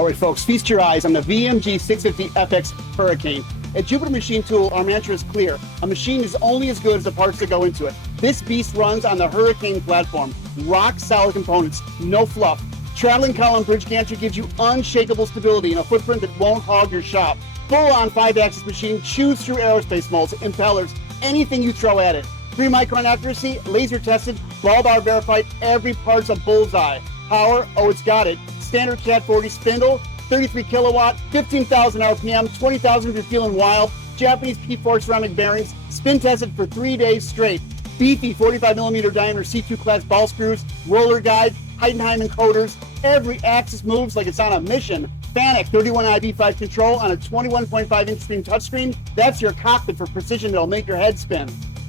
All right, folks, feast your eyes on the Vmg650Fx Hurricane. At Jupiter Machine Tool, our mantra is clear. A machine is only as good as the parts that go into it. This beast runs on the Hurricane platform. Rock-solid components, no fluff. Traveling column bridge gantry gives you unshakable stability and a footprint that won't hog your shop. Full-on 5-axis machine chews through aerospace molds, impellers, anything you throw at it. 3-micron accuracy, laser tested, ball bar verified, every part's a bullseye. Power, oh, it's got it. Standard Cat 40 spindle, 33 kilowatt, 15,000 RPM, 20,000 if you're feeling wild. Japanese P4 ceramic bearings, spin tested for 3 days straight. Beefy 45 millimeter diameter C2 class ball screws, roller guide, Heidenhain Encoders. Every axis moves like it's on a mission. Fanuc 31IB5 control on a 21.5 inch screen touchscreen. That's your cockpit for precision that'll make your head spin.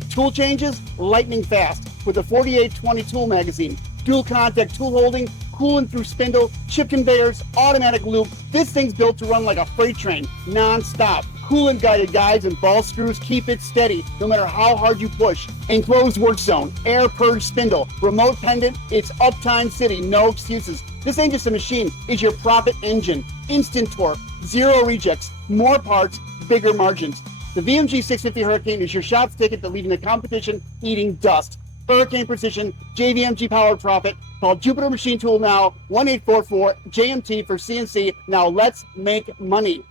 Tool changes, lightning fast with a 4820 tool magazine. Dual contact tool holding, cooling through spindle, chip conveyors, automatic loop. This thing's built to run like a freight train, non-stop. Coolant guided guides and ball screws keep it steady no matter how hard you push. Enclosed work zone, air purge spindle, remote pendant, it's uptime city, no excuses. This ain't just a machine, it's your profit engine. Instant torque, zero rejects, more parts, bigger margins. The VMG650 Hurricane is your shop's ticket to leaving the competition eating dust. Hurricane precision, JVMG power profit. Call Jupiter Machine Tool now, 1-844-JMT for CNC. Now let's make money.